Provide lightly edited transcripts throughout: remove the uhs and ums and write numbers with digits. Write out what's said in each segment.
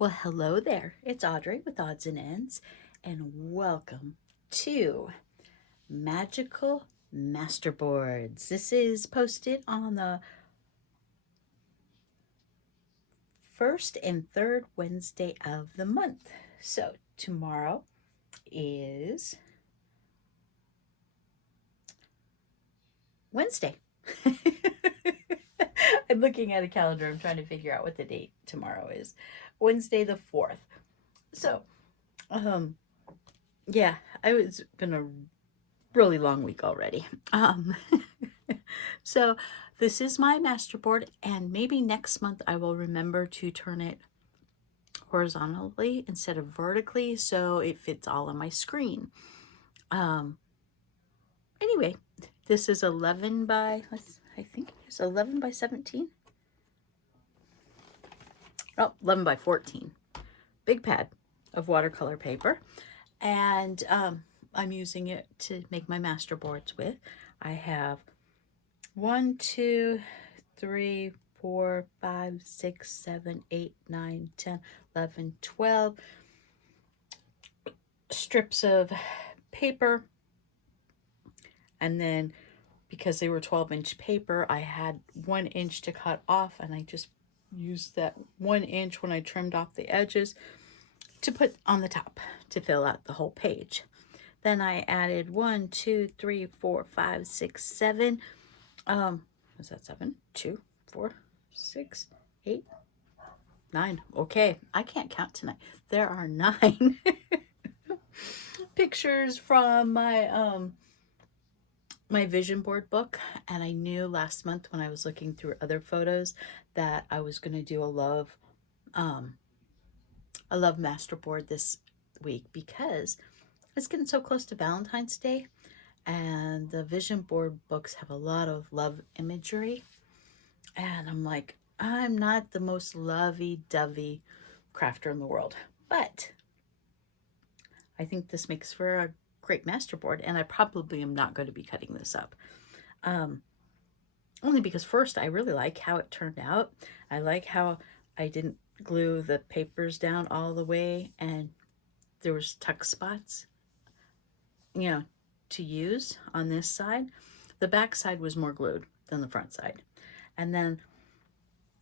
Well, hello there. It's Audrey with Odds and Ends, and welcome to Magical Masterboards. This is posted on the first and third Wednesday of the month. So, tomorrow is Wednesday. I'm looking at a calendar. I'm trying to figure out what the date tomorrow is. Wednesday the 4th. So, um, yeah, it's been a really long week already. So this is my masterboard, and maybe next month I will remember to turn it horizontally instead of vertically so it fits all on my screen. Um, anyway, this is 11 by, I think it's 11 by 17. Oh, 11 by 14. Big pad of watercolor paper. And I'm using it to make my masterboards with. I have 1, 2, 3, 4, 5, 6, 7, 8, 9, 10, 11, 12 strips of paper. And then because they were 12-inch paper, I had 1 inch to cut off, and I just used that 1 inch when I trimmed off the edges to put on the top to fill out the whole page. Then I added 1, 2, 3, 4, 5, 6, 7. Is that 7? 2, 4, 6, 8, 9. Okay, I can't count tonight. There are 9 pictures from my vision board book, and I knew last month when I was looking through other photos that I was going to do a love masterboard this week because it's getting so close to Valentine's Day, and the vision board books have a lot of love imagery, and I'm like, I'm not the most lovey-dovey crafter in the world, but I think this makes for a great masterboard, and I probably am not going to be cutting this up. Only because first, I really like how it turned out. I like how I didn't glue the papers down all the way, and there was tuck spots, to use on this side. The back side was more glued than the front side. And then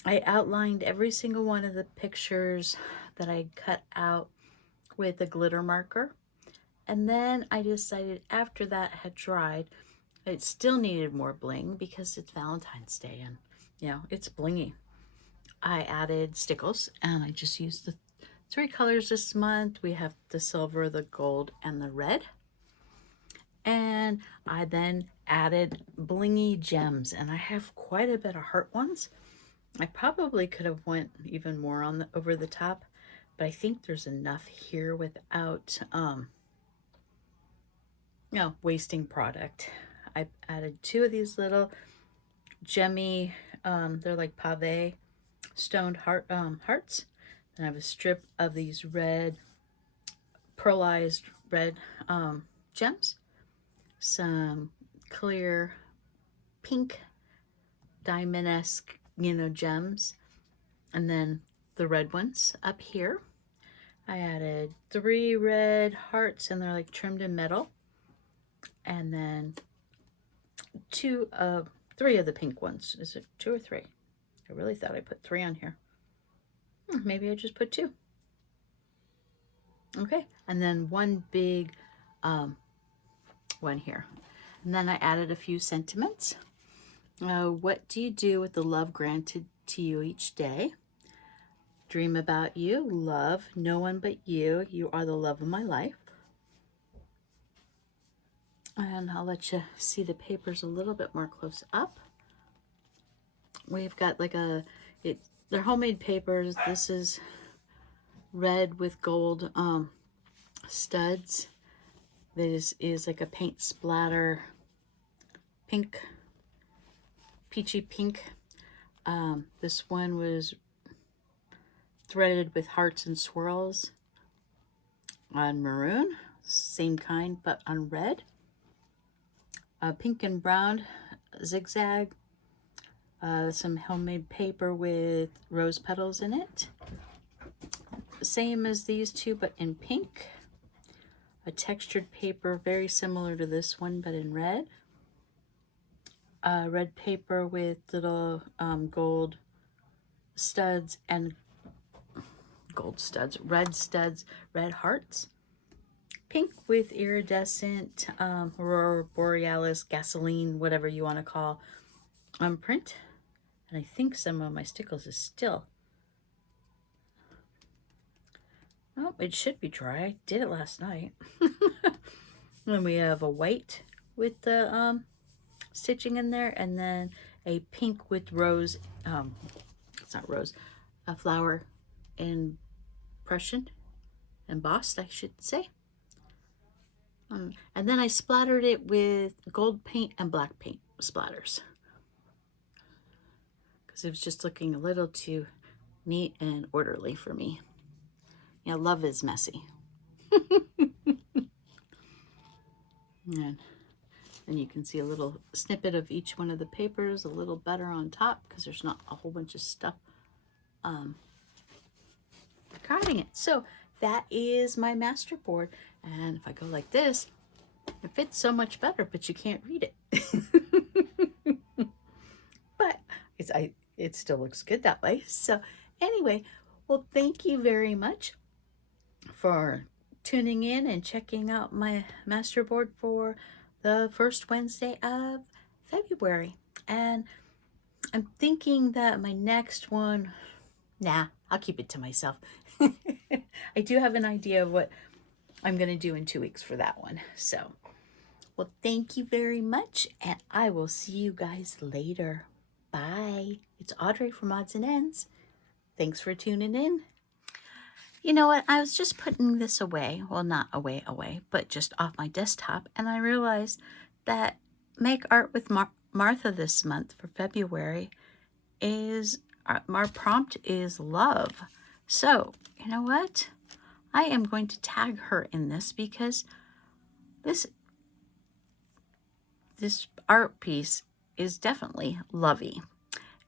I outlined every single one of the pictures that I cut out with a glitter marker. And then I decided after that had dried, it still needed more bling because it's Valentine's Day and, it's blingy. I added stickles, and I just used the 3 colors this month. We have the silver, the gold, and the red. And I then added blingy gems, and I have quite a bit of heart ones. I probably could have went even more on the over the top, but I think there's enough here without wasting product. I added 2 of these little gemmy, they're like pave stoned hearts. And I have a strip of these pearlized red gems, some clear pink diamond-esque, gems, and then the red ones up here. I added 3 red hearts, and they're like trimmed in metal, and then 3 of the pink ones. Is it 2 or 3? I really thought I put 3 on here. Maybe I just put 2. Okay, and then 1 big one here. And then I added a few sentiments. What do you do with the love granted to you each day? Dream about you. Love no one but you. You are the love of my life. And I'll let you see the papers a little bit more close up. We've got they're homemade papers. This is red with gold studs. This is like a paint splatter pink, peachy pink. This one was threaded with hearts and swirls on maroon, same kind but on red. Pink and brown zigzag, some homemade paper with rose petals in it. same as these two, but in pink. A textured paper very similar to this one, but in red. Red paper with little gold studs and red studs, red hearts. Pink with iridescent aurora borealis, gasoline, whatever you want to call, print. And I think some of my stickles is still. Oh, it should be dry. I did it last night. Then we have a white with the stitching in there, and then a pink with rose. It's not rose, a flower impression, embossed, I should say. And then I splattered it with gold paint and black paint splatters because it was just looking a little too neat and orderly for me. Yeah, love is messy. And then you can see a little snippet of each one of the papers, a little better on top because there's not a whole bunch of stuff crowding it. So that is my master board. And if I go like this, it fits so much better, but you can't read it. But it still looks good that way. So anyway, well, thank you very much for tuning in and checking out my master board for the first Wednesday of February. And I'm thinking that my next one, I'll keep it to myself. I do have an idea of what I'm going to do in 2 weeks for that one. So, well, thank you very much, and I will see you guys later. Bye. It's Audrey from Odds and Ends. Thanks for tuning in. You know what? I was just putting this away. Well, not away, but just off my desktop. And I realized that Make Art with Martha this month for February is, our prompt is love. So, you know what? I am going to tag her in this because this art piece is definitely lovey.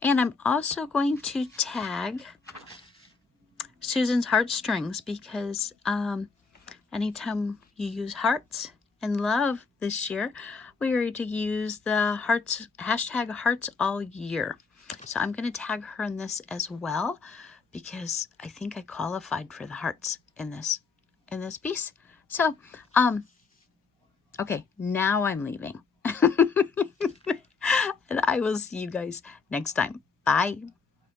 And I'm also going to tag Susan's Heartstrings because anytime you use hearts and love this year, we are to use the hearts, hashtag hearts all year. So I'm going to tag her in this as well because I think I qualified for the hearts in this piece. So, okay, now I'm leaving. And I will see you guys next time. Bye.